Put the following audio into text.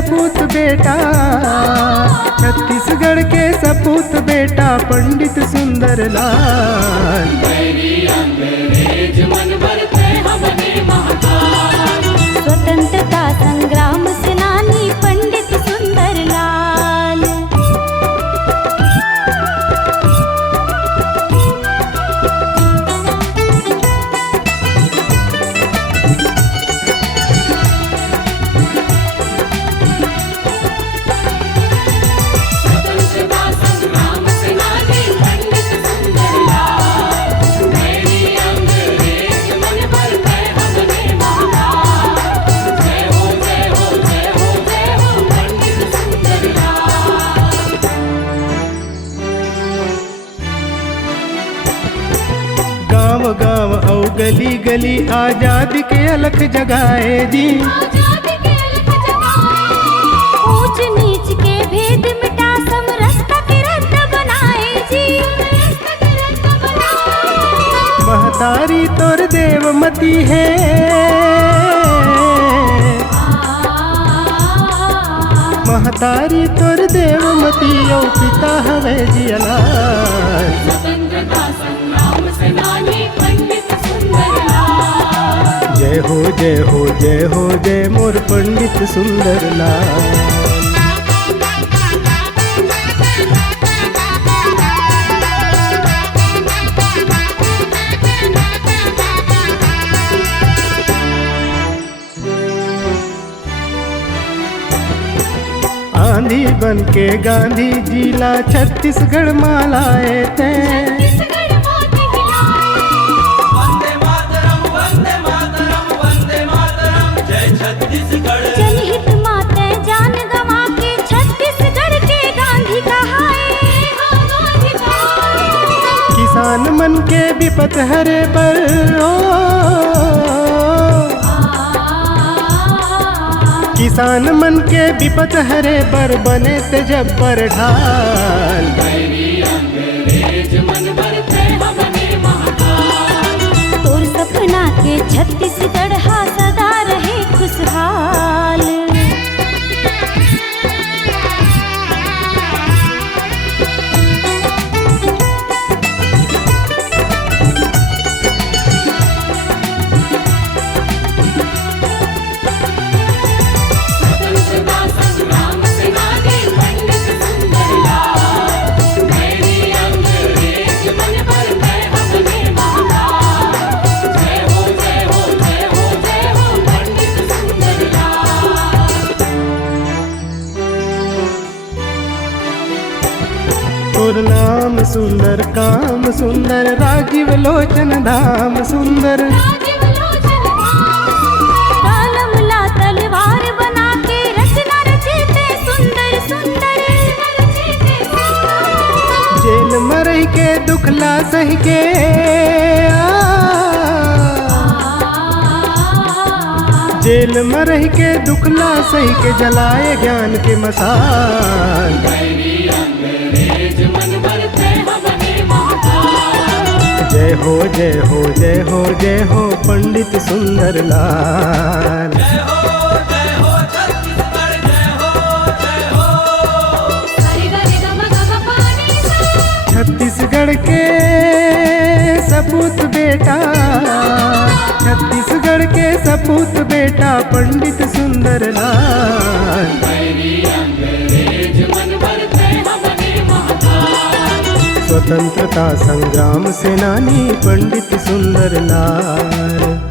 सपूत बेटा, छत्तीसगढ़ के सपूत बेटा पंडित सुंदर लाल। स्वतंत्रता संग्राम सेनानी पंडित सुंदर लाल। गाँव गाँव और गली गली आजादी के अलख जगाए जी। ऊंच नीच के भेद मिटा समरसता के रत्न बनाए जी। महतारी तोर देवमती है, महतारी तोर देवमती और पिता हवे जियला। जय हो जय हो जय हो जय मोर पंडित सुंदर लाल। आंधी बन के गांधी जिला छत्तीसगढ़ मालाए थे। जनहित माते जान गंवा के छत्तीसगढ़ के गांधी कहाए। किसान मन के विपत हरे पर किसान मन के विपत हरे पर बने ते जब्बर ढाल। तोर सपना के छत्तीसगढ़ हा सदा रहे खुशहाल। तोर नाम सुंदर काम सुंदर राजीव लोचन धाम सुंदर। कलम ला तलवार बना के रचना रचते सुंदर सुंदर। जेल में रह के दुखला सह के जेल में रह के दुखला सह के जलाए ज्ञान के मसाल। जय हो जय हो जय हो जय हो पंडित सुंदर लाल। छत्तीसगढ़ के सपूत बेटा, छत्तीसगढ़ के सपूत बेटा पंडित सुंदर लाल। स्वतंत्रता संग्राम सेनानी पंडित सुंदर लाल।